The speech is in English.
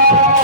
Oh!